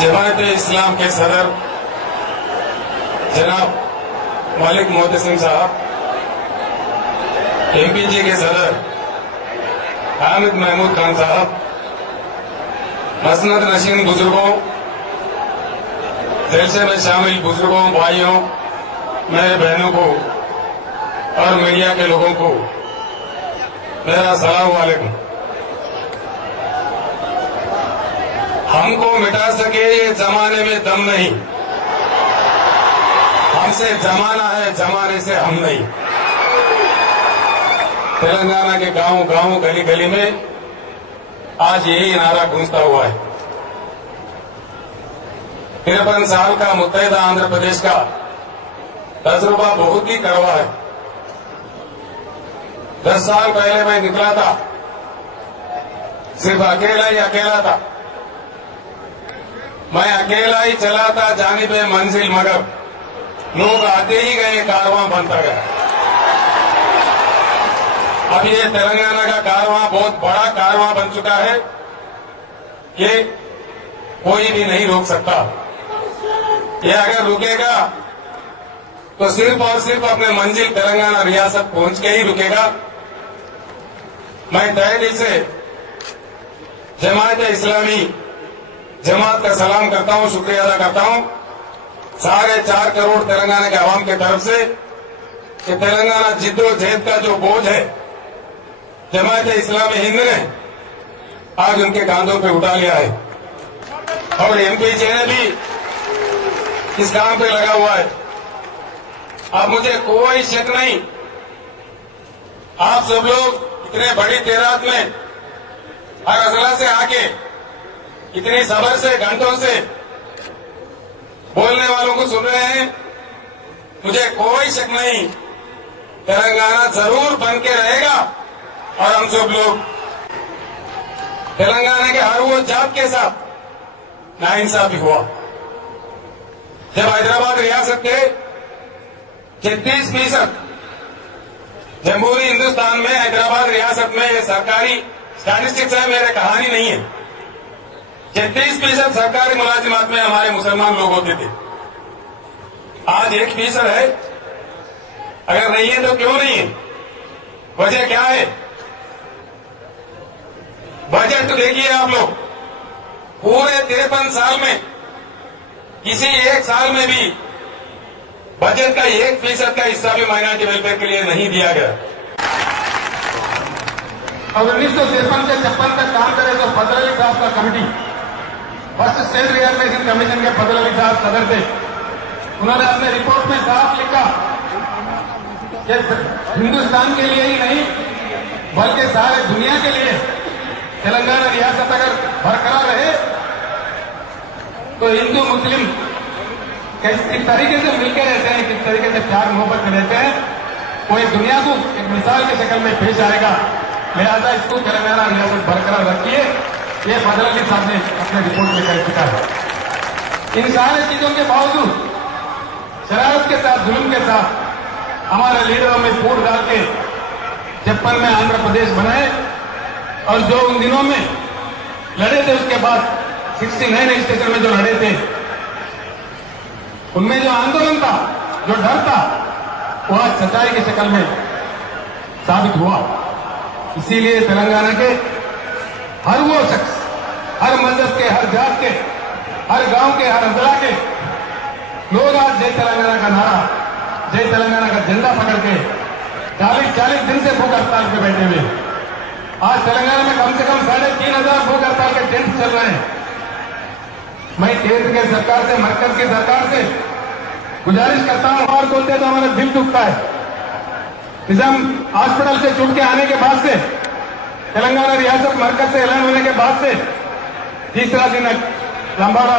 जमात इस्लाम के सदर जनाब मलिक मोहतसिम साहब, एमपीजी के सदर हामिद महमूद खान साहब, मसनद नशीन बुजुर्गों, जलसे में शामिल बुजुर्गों, भाइयों, मेरे बहनों को और मीडिया के लोगों को मेरा सलाम वालेकुम। हमको मिटा सके ये जमाने में दम नहीं, हमसे जमाना है, जमाने से हम नहीं। तेलंगाना के गांव गांव गली गली में आज यही नारा गूंजता हुआ है। 53 साल का मुत्तहिदा आंध्र प्रदेश का तजुर्बा बहुत ही कड़वा है। 10 साल पहले मैं निकला था, सिर्फ अकेला ही अकेला था, मैं अकेला ही चला था जानिबे मंजिल, मगर लोग आते ही गए, कारवां बनता गया। अब ये तेलंगाना का कारवां बहुत बड़ा कारवां बन चुका है, ये कोई भी नहीं रोक सकता। ये अगर रुकेगा तो सिर्फ और सिर्फ अपने मंजिल तेलंगाना रियासत पहुंच के ही रुकेगा। मैं तहे दिल से जमात इस्लामी जमात का सलाम करता हूं, शुक्रिया अदा करता हूं 4.5 करोड़ तेलंगाना के आवाम के तरफ से कि तेलंगाना जिद्दोजहद का जो बोझ है जमात इस्लामी हिंद ने आज उनके कांधों पे उठा लिया है और एमपीजी ने भी इस काम पे लगा हुआ है। अब मुझे कोई शक नहीं, आप सब लोग इतने बड़ी तादाद में हर अजला से आके इतनी सब्र से घंटों से बोलने वालों को सुन रहे हैं। मुझे कोई शक नहीं, तेलंगाना जरूर बन के रहेगा और हम सब लोग तेलंगाना के हर वो जात के साथ नाइंसाफी हुआ। जब हैदराबाद रियासत के 36% जमहूरी हिंदुस्तान में हैदराबाद रियासत में ये सरकारी स्टैटिस्टिक्स है, मेरे कहानी नहीं है, 36% सरकारी मुलाजिमात में हमारे मुसलमान लोग होते थे। आज 1% है। अगर नहीं है तो क्यों नहीं है? वजह क्या है? बजट तो देखिए आप लोग, पूरे 53 साल में किसी एक साल में भी बजट का 1% का हिस्सा भी माइनॉरिटी वेलफेयर के लिए नहीं दिया गया। और 1953 से 56 तक काम करे तो फजल अली साहब का committee, first state realisation commission के फजल अली साहब सदर थे। उन्होंने अपने रिपोर्ट में साफ लिखा कि हिंदुस्तान के लिए ही नहीं बल्कि सारे दुनिया के लिए तेलंगाना रियासत अगर बरकरार रहे तो हिंदू मुस्लिम किस तरीके से मिलकर रहते हैं, किस तरीके से प्यार मोहब्बत में रहते हैं, वो एक दुनिया को एक मिसाल की शक्ल में पेश आएगा। लिहाजा इसको तेलंगाना रियासत बरकरार रखिए, ये फजल अली साहब ने अपने रिपोर्ट में कह चुका है। इन सारी चीजों के बावजूद शरारत के साथ, जुल्म के साथ हमारे लीडरों में फूट डाल के 56 में आंध्र प्रदेश बनाए और जो उन दिनों में लड़े थे, उसके बाद 69 स्टेशन में जो लड़े थे, उनमें जो आंदोलन था, जो डर था, वो आज सच्चाई की शक्ल में साबित हुआ। इसीलिए तेलंगाना के हर वो शख्स, हर मजहब के, हर जात के, हर गांव के, हर अजला के लोग आज जय तेलंगाना का नारा, जय तेलंगाना का झंडा पकड़ के 40 दिन से भूख हड़ताल पे बैठे हुए। आज तेलंगाना में कम से कम 3,500 भूख हड़ताल के टेंट चल रहे हैं। मैं केंद्र के सरकार से, मरकज की सरकार से गुजारिश करता हूं, और बोलते तो हमारा दिल दुखता है। निजाम हॉस्पिटल से छूट के आने के बाद से, तेलंगाना रियासत मरकज से ऐलान होने के बाद से तीसरा दिन लंबाड़ा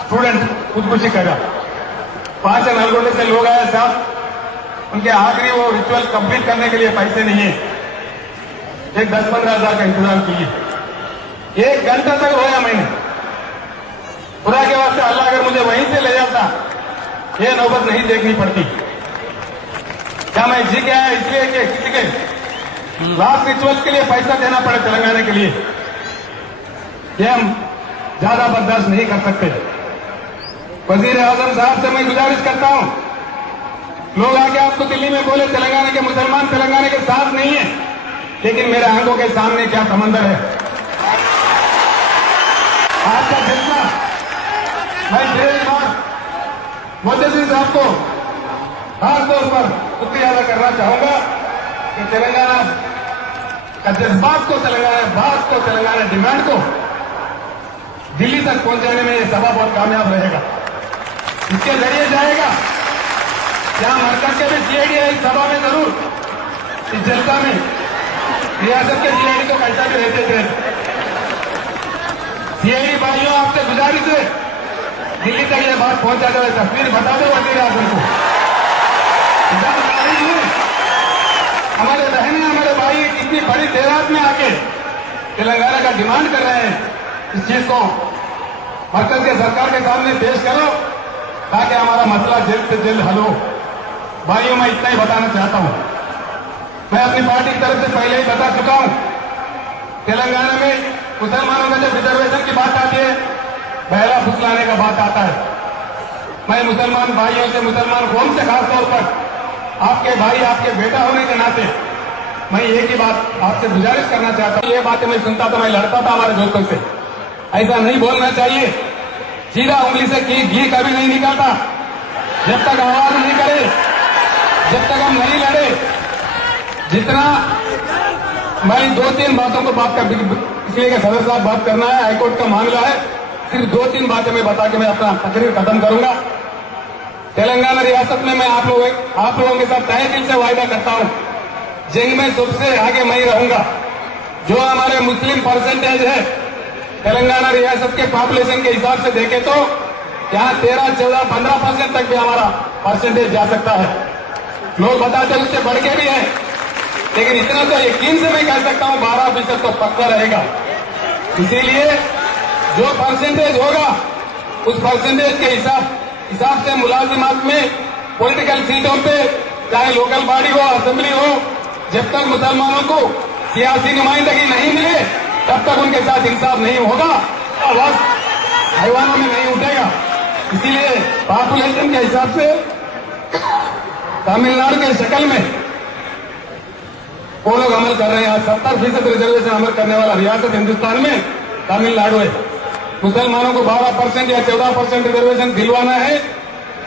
स्टूडेंट खुदकुशी करा। 5 या 4 से लोग आए साहब, उनके आखिरी वो रिचुअल कंप्लीट करने के लिए पैसे नहीं है, एक 10-15 हजार का इंतजाम किए। 1 घंटा तक रोया मैंने, खुदा के वास्ते अल्लाह अगर मुझे वहीं से ले जाता, ये नौबत नहीं देखनी पड़ती। क्या मैं जी के आया इसलिए कि किसी के लास्ट रिचुअल्स के लिए पैसा देना पड़े तेलंगाना के लिए? ये हम ज्यादा बर्दाश्त नहीं कर सकते। वजीर आजम साहब से मैं गुजारिश करता हूं, लोग आके आपको दिल्ली में बोले तेलंगाना के मुसलमान तेलंगाना के साथ नहीं है, लेकिन मेरे आंखों के सामने क्या समंदर है। आज का फैसला मैं देश बार मोदी साहब को खासतौर पर शुक्रिया अदा करना चाहूंगा कि तेलंगाना का जज्बात को, तेलंगाना बात को, तेलंगाना डिमांड को दिल्ली तक पहुंचाने में यह सभा बहुत कामयाब रहेगा। इसके जरिए जाएगा, जहां मरकज के भी सीआईडी है इस सभा में जरूर, इस जनता में रियासत के सीआईडी तो कैसा भी रहते थे। सीआईडी भाइयों, आपसे गुजारिश है दिल्ली तक यह बात पहुंचा जाए, तस्वीर बता दो वजीर आजम को। हमारे बहनें, हमारे भाई कितनी बड़ी तादाद में आके तेलंगाना का डिमांड कर रहे हैं, इस चीज को मरकज के सरकार के सामने पेश करो ताकि हमारा मसला जल्द से जल्द हल हो। भाइयों, मैं इतना ही बताना चाहता हूं, मैं अपनी पार्टी की तरफ से पहले ही बता चुका हूं, तेलंगाना में मुसलमानों में जब रिजर्वेशन की बात आती है, बहरा फुसलाने का बात आता है। मैं मुसलमान भाइयों से, मुसलमान कौम से खासतौर पर आपके भाई, आपके बेटा होने के नाते मैं एक ही बात आपसे गुजारिश करना चाहता हूं। ये बातें मैं सुनता था, मैं लड़ता था हमारे दोस्तों से, ऐसा नहीं बोलना चाहिए। सीधा उंगली से घी कभी नहीं निकालता, जब तक आवाज नहीं करे, जब तक हम नहीं लड़े। जितना मैं 2-3 बातों को बात कर, इसलिए कि सदस्य साहब बात करना है, हाईकोर्ट का मामला है, सिर्फ 2-3 बातें मैं बता के मैं अपना तकरीर खत्म करूंगा। तेलंगाना रियासत में मैं आप लोगों के साथ तहे दिल से वायदा करता हूं, जंग में सबसे आगे मैं ही रहूंगा। जो हमारे मुस्लिम परसेंटेज है तेलंगाना रियासत के पॉपुलेशन के हिसाब से देखें तो यहाँ 13, 14, 15% तक भी हमारा परसेंटेज जा सकता है। लोग बताते हैं उससे बढ़ के भी है, लेकिन इतना तो यकीन से मैं कह सकता हूं 12% तो पक्का रहेगा। इसीलिए जो परसेंटेज होगा उस परसेंटेज के हिसाब से मुलाजिमात में, पॉलिटिकल सीटों पे, चाहे लोकल बॉडी हो, असेंबली हो, जब तक मुसलमानों को सियासी नुमाइंदगी नहीं मिले तब तक उनके साथ इंसाफ नहीं होगा, आवाज हैवानों में नहीं उठेगा। इसीलिए पॉपुलेशन के हिसाब से तमिलनाडु के शक्ल में वो लोग अमल कर रहे हैं। 70% रिजर्वेशन अमल करने वाला रियासत हिंदुस्तान में तमिलनाडु है। मुसलमानों को 12% या 14% रिजर्वेशन दिलवाना है,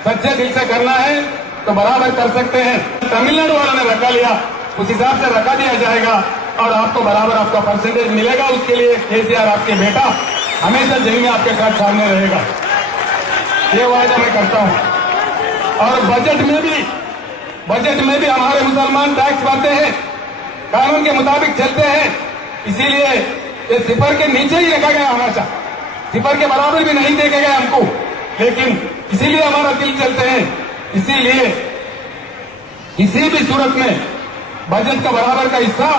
सच्चे दिल से करना है तो बराबर कर सकते हैं। तमिलनाडु वालों ने रखा लिया, उस हिसाब से रखा दिया जाएगा और आपको बराबर आपका परसेंटेज मिलेगा। उसके लिए केसीआर आपके बेटा हमेशा जंग में आपके साथ सामने रहेगा, ये वायदा मैं करता हूं। और बजट में भी हमारे मुसलमान टैक्स भरते हैं, कानून के मुताबिक चलते हैं, इसीलिए ये सिफर के नीचे ही रखा गया, हमेशा सिफर के बराबर भी नहीं देखे गए हमको, लेकिन इसीलिए हमारा दिल चलते हैं। इसीलिए किसी भी सूरत में बजट का बराबर का हिस्सा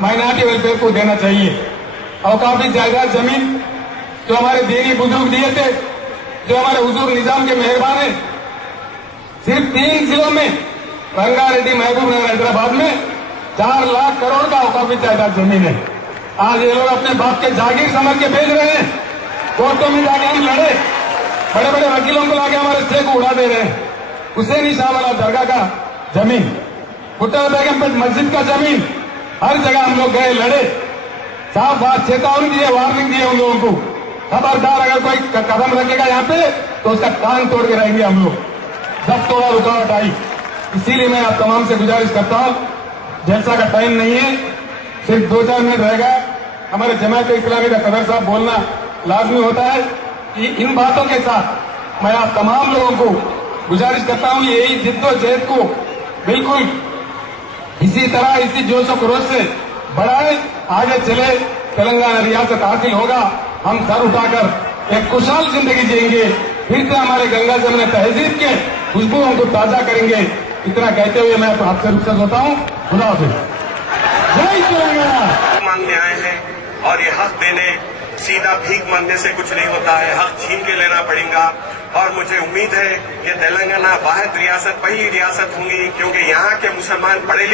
माइनॉरिटी वेलफेयर को देना चाहिए। और काफी जायदाद जमीन जो हमारे दीनी बुजुर्ग दिए थे, जो हमारे हुजूर निजाम के मेहरबान है, सिर्फ 3 जिलों में रंगारेड्डी, महबूबनगर, हैदराबाद में 4 लाख करोड़ का औकाफी जायदाद जमीन है। आज ये लोग अपने बाप के जागीर समझ के बेच रहे हैं। कोर्टों में जाके हम लड़े, बड़े बड़े वकीलों को लाके हमारे स्टे को उड़ा दे रहे हैं। हुसैनी शाह वाला दरगाह का जमीन, भुट्टा बेगमपेट मस्जिद का जमीन, हर जगह हम लोग गए, लड़े, साफ बात चेतावनी दिए, वार्निंग दिए उन लोगों को, खबरदार अगर कोई कदम रखेगा यहाँ पे तो उसका कान तोड़ के रहेंगे हम लोग। सब थोड़ा रुकावट आई, इसीलिए मैं आप तमाम से गुजारिश करता हूं, जलसा का टाइम नहीं है, सिर्फ 2-4 मिनट रहेगा। हमारे जमात इस्लामी का सदर साहब बोलना लाजमी होता है कि इन बातों के साथ मैं आप तमाम लोगों को गुजारिश करता हूं, यही जिद्दोजहद को बिल्कुल इसी तरह, इसी जोश और खरोश से बढ़ाए, आगे चले, तेलंगाना रियासत हासिल होगा। हम सर उठाकर एक खुशहाल जिंदगी जिएंगे, फिर से हमारे गंगा जमुना तहजीब के खुशबुओं को ताजा करेंगे। इतना कहते हुए मैं आपसे रुखसत होता हूं। खुदा हाफिज। जय तेलंगाना। मांगने आए हैं और ये हक देने, सीधा भीख मांगने से कुछ नहीं होता है, हक छीन के लेना पड़ेगा। और मुझे उम्मीद है कि तेलंगाना वाहिद रियासत, पहली रियासत होंगी, क्योंकि यहाँ के मुसलमान पढ़े लिखे